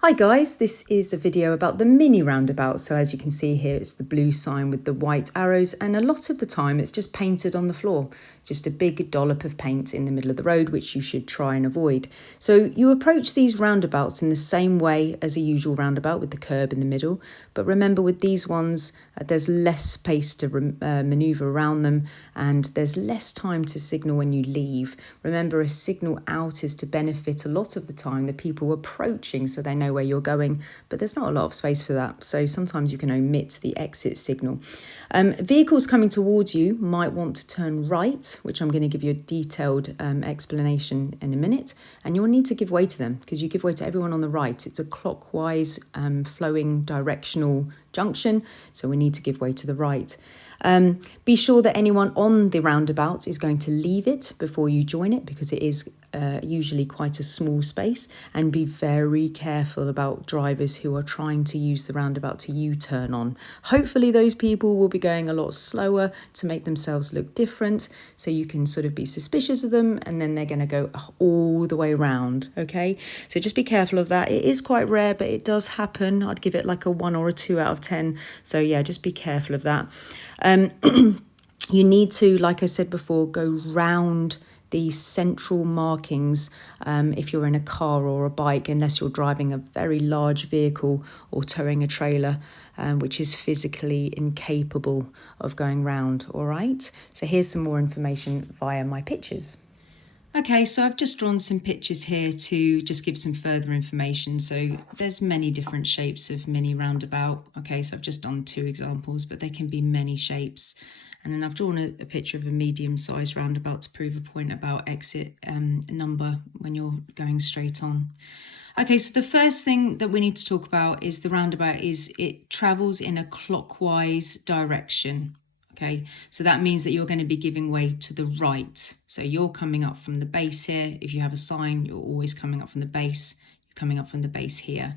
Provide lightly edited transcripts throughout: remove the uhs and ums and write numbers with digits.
Hi guys, this is a video about the mini roundabout. So as you can see here, it's the blue sign with the white arrows, and a lot of the time it's just painted on the floor. Just a big dollop of paint in the middle of the road, which you should try and avoid. So you approach these roundabouts in the same way as a usual roundabout with the curb in the middle. But remember, with these ones, there's less space to maneuver around them, and there's less time to signal when you leave. Remember, a signal out is to benefit a lot of the time the people approaching, so they know where you're going, but there's not a lot of space for that. So sometimes you can omit the exit signal. Vehicles coming towards you might want to turn right, which I'm going to give you a detailed explanation in a minute, and you'll need to give way to them because you give way to everyone on the right. It's a clockwise flowing directional junction, so we need to give way to the right. Be sure that anyone on the roundabout is going to leave it before you join it, because it is usually quite a small space, and be very careful about drivers who are trying to use the roundabout to U-turn on. Hopefully those people will be going a lot slower to make themselves look different, so you can sort of be suspicious of them, and then they're going to go all the way around. Okay, so just be careful of that. It is quite rare, but it does happen. I'd give it like a 1 or a 2 out of 10. So yeah, just be careful of that. You need to, like I said before, go round these central markings if you're in a car or a bike, unless you're driving a very large vehicle or towing a trailer, which is physically incapable of going round. All right, so here's some more information via my pictures. Okay, so I've just drawn some pictures here to just give some further information. So there's many different shapes of mini roundabout. Okay, so I've just done 2 examples, but they can be many shapes. And then I've drawn a picture of a medium-sized roundabout to prove a point about exit number when you're going straight on. Okay, so the first thing that we need to talk about is the roundabout is it travels in a clockwise direction. Okay, so that means that you're going to be giving way to the right. So you're coming up from the base here. If you have a sign, you're always coming up from the base. You're coming up from the base here.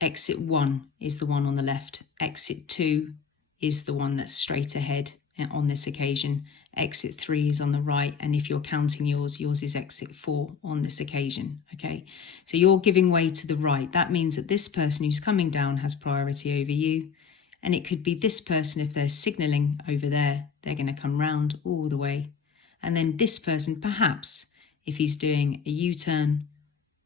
Exit 1 is the one on the left. Exit 2 is the one that's straight ahead on this occasion. Exit 3 is on the right, and if you're counting yours is exit 4 on this occasion. Okay, so you're giving way to the right. That means that this person who's coming down has priority over you, and it could be this person, if they're signalling over there, they're going to come round all the way. And then this person, perhaps if he's doing a U-turn,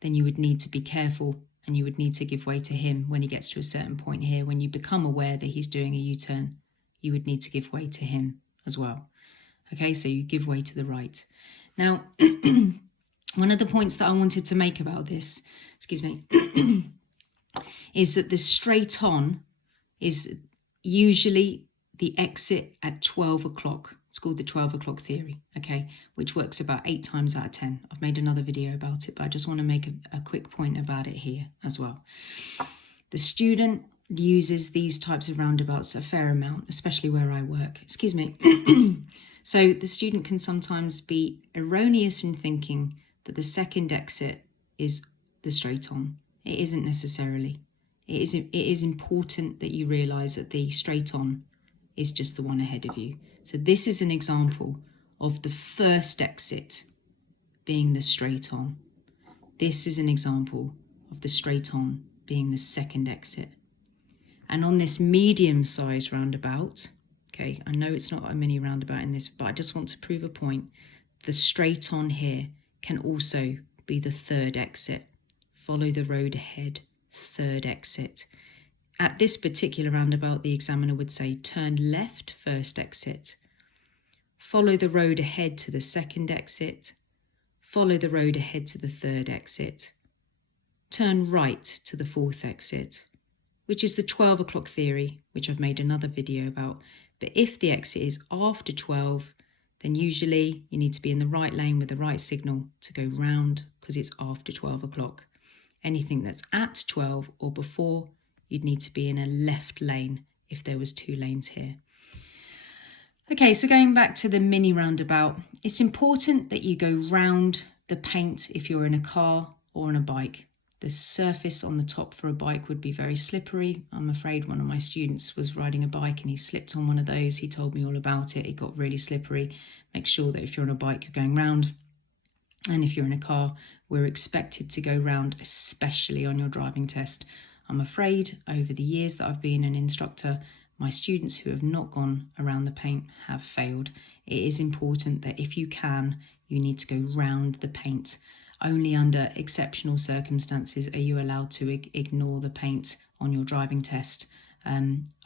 then you would need to be careful, and you would need to give way to him when he gets to a certain point here. When you become aware that he's doing a U-turn, you would need to give way to him as well. Okay, so you give way to the right. Now, one of the points that I wanted to make about this, excuse me, is that the straight on is usually the exit at 12 o'clock. It's called the 12 o'clock theory, okay, which works about 8 times out of 10. I've made another video about it, but I just want to make a quick point about it here as well. The student uses these types of roundabouts a fair amount, especially where I work. Excuse me. So the student can sometimes be erroneous in thinking that the second exit is the straight on. It isn't necessarily. It is important that you realise that the straight on is just the one ahead of you. So this is an example of the first exit being the straight on. This is an example of the straight on being the second exit. And on this medium-sized roundabout, okay, I know it's not a mini roundabout in this, but I just want to prove a point. The straight on here can also be the third exit. Follow the road ahead, third exit. At this particular roundabout, the examiner would say, turn left, first exit. Follow the road ahead to the second exit. Follow the road ahead to the third exit. Turn right to the fourth exit, which is the 12 o'clock theory, which I've made another video about. But if the exit is after 12, then usually you need to be in the right lane with the right signal to go round, because it's after 12 o'clock. Anything that's at 12 or before, you'd need to be in a left lane if there was 2 lanes here. Okay, so going back to the mini roundabout, it's important that you go round the paint if you're in a car or on a bike. The surface on the top for a bike would be very slippery. I'm afraid one of my students was riding a bike and he slipped on one of those. He told me all about it. It got really slippery. Make sure that if you're on a bike, you're going round. And if you're in a car, we're expected to go round, especially on your driving test. I'm afraid over the years that I've been an instructor, my students who have not gone around the paint have failed. It is important that if you can, you need to go round the paint. Only under exceptional circumstances are you allowed to ignore the paint on your driving test.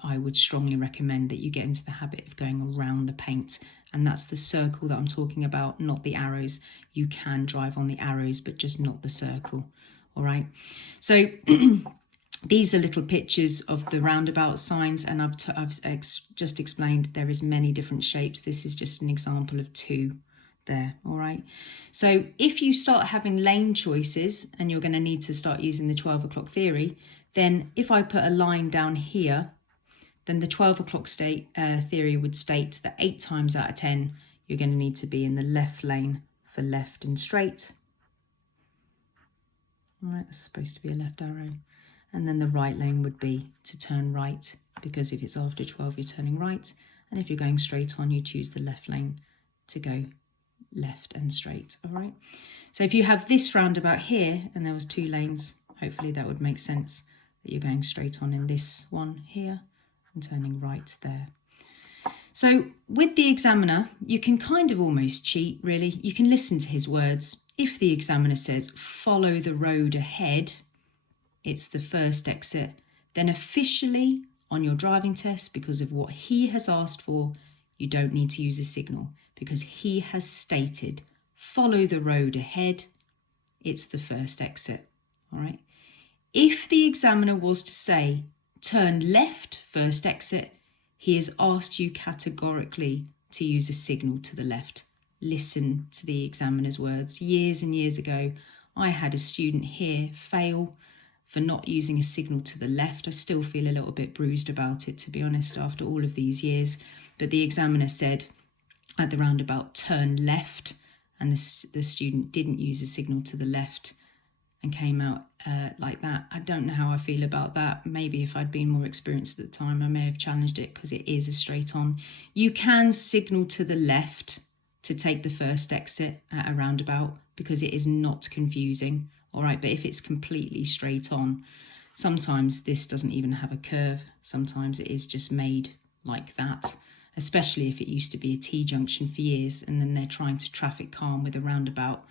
I would strongly recommend that you get into the habit of going around the paint, and that's the circle that I'm talking about, not the arrows. You can drive on the arrows, but just not the circle. All right. So these are little pictures of the roundabout signs, and I've just explained there is many different shapes. This is just an example of 2 there. All right. So if you start having lane choices and you're going to need to start using the 12 o'clock theory, then if I put a line down here, then the 12 o'clock theory would state that 8 times out of 10, you're going to need to be in the left lane for left and straight. All right, that's supposed to be a left arrow. And then the right lane would be to turn right, because if it's after 12, you're turning right. And if you're going straight on, you choose the left lane to go left and straight. All right. So if you have this roundabout here and there was 2 lanes, hopefully that would make sense that you're going straight on in this one here and turning right there. So with the examiner, you can kind of almost cheat, really. You can listen to his words. If the examiner says, follow the road ahead, it's the first exit. Then officially on your driving test, because of what he has asked for, you don't need to use a signal, because he has stated, follow the road ahead, it's the first exit. All right. If the examiner was to say, turn left, first exit, he has asked you categorically to use a signal to the left. Listen to the examiner's words. Years and years ago, I had a student here fail for not using a signal to the left. I still feel a little bit bruised about it, to be honest, after all of these years. But the examiner said at the roundabout, turn left, and the student didn't use a signal to the left and came out like that. I don't know how I feel about that. Maybe if I'd been more experienced at the time, I may have challenged it, because it is a straight on. You can signal to the left to take the first exit at a roundabout, because it is not confusing. All right, but if it's completely straight on, sometimes this doesn't even have a curve. Sometimes it is just made like that, especially if it used to be a T-junction for years and then they're trying to traffic calm with a roundabout.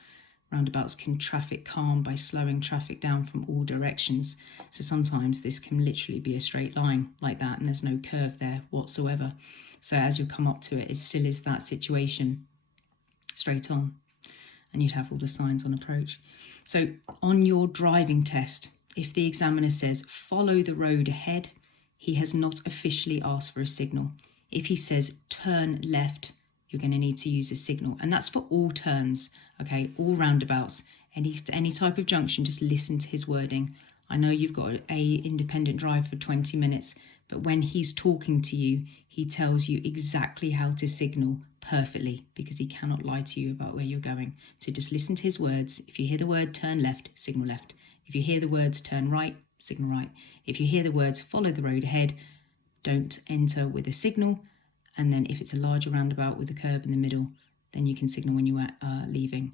Roundabouts can traffic calm by slowing traffic down from all directions. So sometimes this can literally be a straight line like that and there's no curve there whatsoever. So as you come up to it, it still is that situation, straight on. And you'd have all the signs on approach. So on your driving test, if the examiner says, follow the road ahead, he has not officially asked for a signal. If he says, turn left, you're going to need to use a signal. And that's for all turns, okay, all roundabouts, any type of junction, just listen to his wording. I know you've got a independent drive for 20 minutes, but when he's talking to you, he tells you exactly how to signal perfectly, because he cannot lie to you about where you're going. So just listen to his words. If you hear the word turn left, signal left. If you hear the words turn right, signal right. If you hear the words follow the road ahead, don't enter with a signal. And then if it's a larger roundabout with a curb in the middle, then you can signal when you are leaving.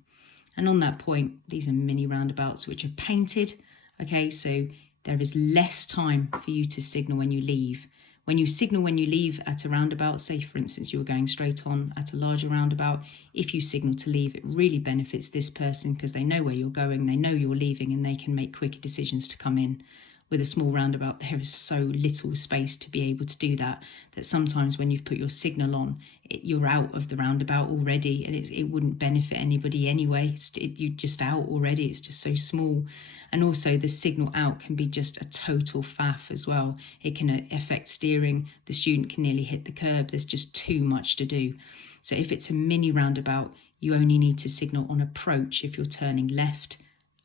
And on that point, these are mini roundabouts which are painted. Okay, so there is less time for you to signal when you leave. When you signal when you leave at a roundabout, say for instance you were going straight on at a larger roundabout, if you signal to leave, it really benefits this person because they know where you're going, they know you're leaving, and they can make quicker decisions to come in. With a small roundabout, there is so little space to be able to do that, that sometimes when you've put your signal on, you're out of the roundabout already, and it wouldn't benefit anybody anyway. You're just out already. It's just so small. And also the signal out can be just a total faff as well. It can affect steering. The student can nearly hit the curb. There's just too much to do. So if it's a mini roundabout, you only need to signal on approach if you're turning left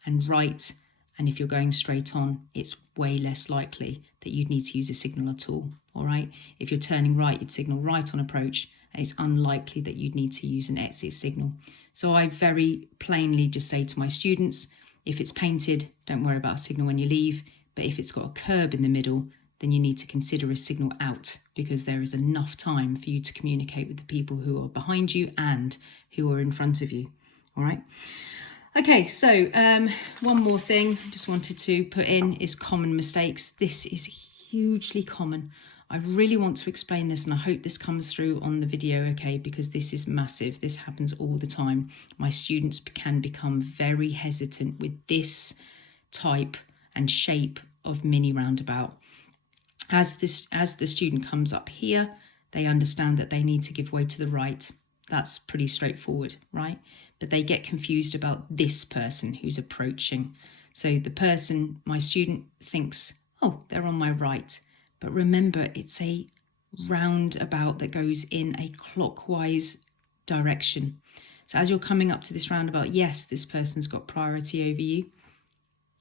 and right. And if you're going straight on, it's way less likely that you'd need to use a signal at all, all right? If you're turning right, you'd signal right on approach, and it's unlikely that you'd need to use an exit signal. So I very plainly just say to my students, if it's painted, don't worry about a signal when you leave, but if it's got a curb in the middle, then you need to consider a signal out, because there is enough time for you to communicate with the people who are behind you and who are in front of you. All right. Okay, so one more thing I just wanted to put in is common mistakes. This is hugely common. I really want to explain this, and I hope this comes through on the video, okay, because this is massive. This happens all the time. My students can become very hesitant with this type and shape of mini roundabout. As the student comes up here, they understand that they need to give way to the right. That's pretty straightforward, right? But they get confused about this person who's approaching. So the person, my student, thinks, oh, they're on my right. But remember, it's a roundabout that goes in a clockwise direction. So as you're coming up to this roundabout, yes, this person's got priority over you.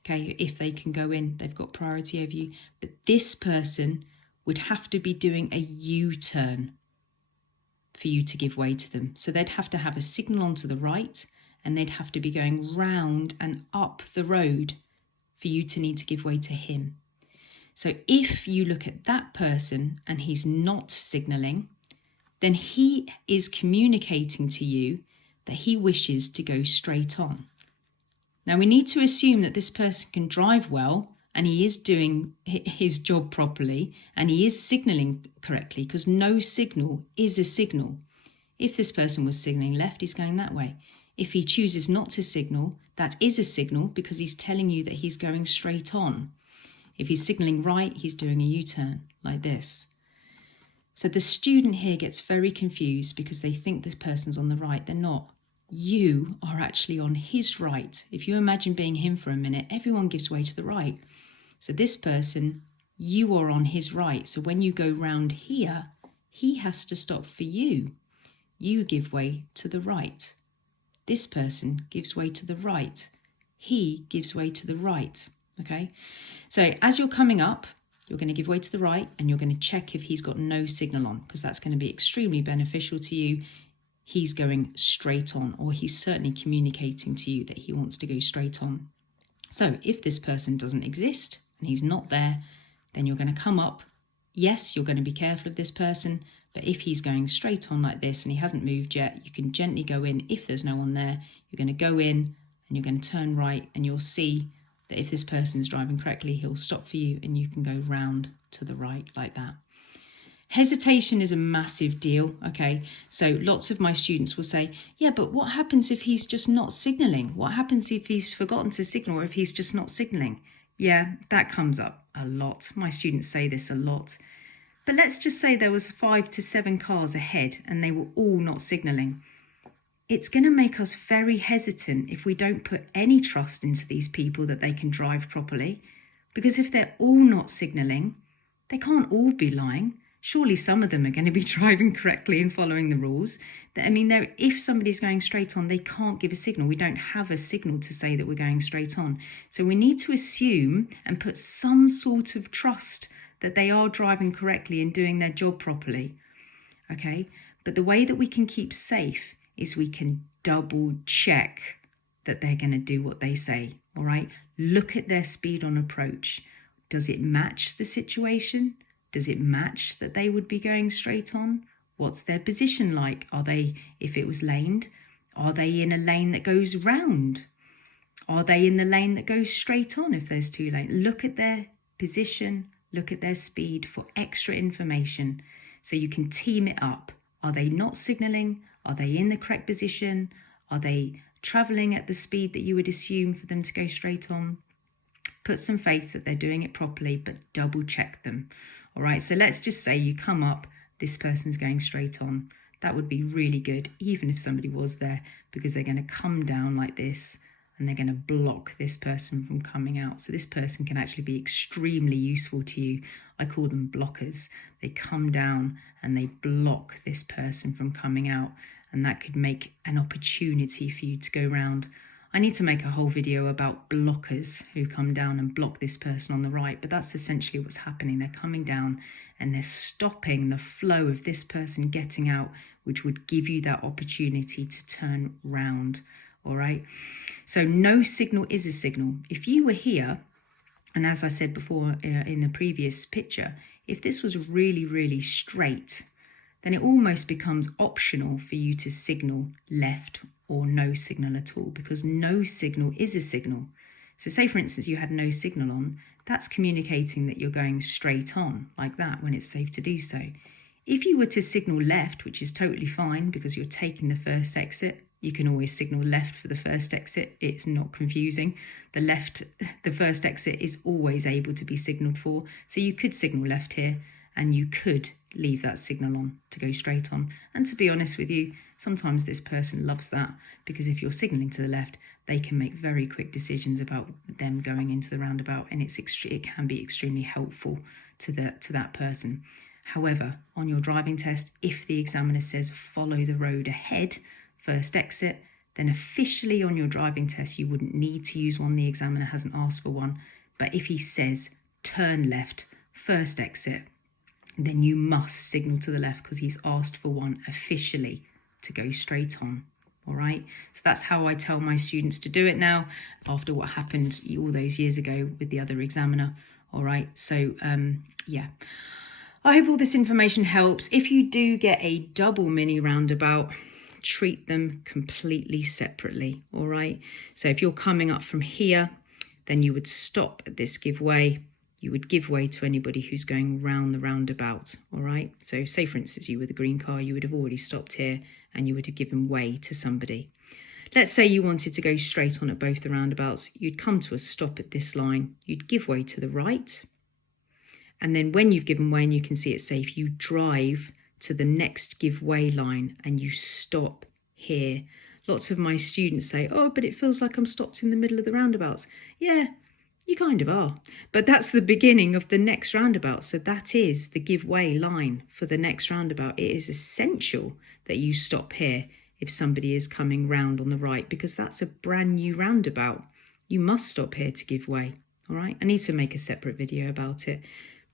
Okay, if they can go in, they've got priority over you. But this person would have to be doing a U-turn for you to give way to them. So they'd have to have a signal onto the right, and they'd have to be going round and up the road for you to need to give way to him. So if you look at that person and he's not signalling, then he is communicating to you that he wishes to go straight on. Now we need to assume that this person can drive well, and he is doing his job properly, and he is signalling correctly, because no signal is a signal. If this person was signalling left, he's going that way. If he chooses not to signal, that is a signal, because he's telling you that he's going straight on. If he's signaling right, he's doing a U-turn like this. So the student here gets very confused because they think this person's on the right. They're not. You are actually on his right. If you imagine being him for a minute, everyone gives way to the right. So this person, you are on his right. So when you go round here, he has to stop for you. You give way to the right. This person gives way to the right. He gives way to the right. Okay, so as you're coming up, you're going to give way to the right, and you're going to check if he's got no signal on, because that's going to be extremely beneficial to you. He's going straight on, or he's certainly communicating to you that he wants to go straight on. So if this person doesn't exist and he's not there, then you're going to come up. Yes, you're going to be careful of this person, but if he's going straight on like this and he hasn't moved yet, you can gently go in. If there's no one there, you're going to go in and you're going to turn right, and you'll see that if this person is driving correctly, he'll stop for you and you can go round to the right like that. Hesitation is a massive deal, okay? So lots of my students will say, yeah, but what happens if he's just not signalling? What happens if he's forgotten to signal, or if he's just not signalling? Yeah, that comes up a lot. My students say this a lot. But let's just say there was 5 to 7 cars ahead and they were all not signalling. It's going to make us very hesitant if we don't put any trust into these people that they can drive properly. Because if they're all not signalling, they can't all be lying. Surely some of them are going to be driving correctly and following the rules. I mean, if somebody's going straight on, they can't give a signal. We don't have a signal to say that we're going straight on. So we need to assume and put some sort of trust that they are driving correctly and doing their job properly. Okay? But the way that we can keep safe is we can double check that they're going to do what they say. All right? Look at their speed on approach. Does it match the situation? Does it match that they would be going straight on? What's their position like? Are they, if it was laned, are they in a lane that goes round? Are they in the lane that goes straight on if there's 2 lanes? Look at their position, look at their speed for extra information so you can team it up. Are they not signalling? Are they in the correct position? Are they travelling at the speed that you would assume for them to go straight on? Put some faith that they're doing it properly, but double check them. All right, so let's just say you come up, this person's going straight on. That would be really good, even if somebody was there, because they're going to come down like this and they're going to block this person from coming out. So this person can actually be extremely useful to you. I call them blockers. They come down and they block this person from coming out, and that could make an opportunity for you to go round. I need to make a whole video about blockers who come down and block this person on the right, but that's essentially what's happening. They're coming down and they're stopping the flow of this person getting out, which would give you that opportunity to turn round. All right. So no signal is a signal. If you were here, and as I said before in the previous picture, if this was really, really straight, then it almost becomes optional for you to signal left or no signal at all, because no signal is a signal. So say, for instance, you had no signal on, that's communicating that you're going straight on like that when it's safe to do so. If you were to signal left, which is totally fine because you're taking the first exit, you can always signal left for the first exit. It's not confusing. The first exit is always able to be signaled for. So you could signal left here and you could leave that signal on to go straight on. And to be honest with you, sometimes this person loves that, because if you're signaling to the left, they can make very quick decisions about them going into the roundabout, and it can be extremely helpful to that person. However, on your driving test, if the examiner says follow the road ahead, first exit, then officially on your driving test you wouldn't need to use one. The examiner hasn't asked for one. But if he says turn left, first exit, then you must signal to the left because he's asked for one officially to go straight on. All right, so that's how I tell my students to do it now, after what happened all those years ago with the other examiner. All right, so yeah, I hope all this information helps. If you do get a double mini roundabout, treat them completely separately. All right, so if you're coming up from here, then you would stop at this give way. You would give way to anybody who's going round the roundabout. All right, so say for instance you were the green car, you would have already stopped here and you would have given way to somebody. Let's say you wanted to go straight on at both the roundabouts. You'd come to a stop at this line. You'd give way to the right. And then when you've given way and you can see it's safe, you drive to the next give way line and you stop here. Lots of my students say, oh, but it feels like I'm stopped in the middle of the roundabouts. Yeah, you kind of are. But that's the beginning of the next roundabout. So that is the give way line for the next roundabout. It is essential that you stop here if somebody is coming round on the right, because that's a brand new roundabout. You must stop here to give way. All right, I need to make a separate video about it.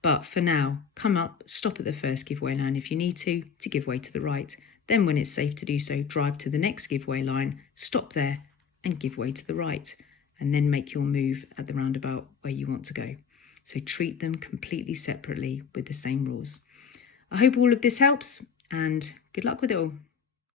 But for now, come up, stop at the first give way line if you need to give way to the right. Then when it's safe to do so, drive to the next give way line, stop there and give way to the right, and then make your move at the roundabout where you want to go. So treat them completely separately with the same rules. I hope all of this helps, and good luck with it all.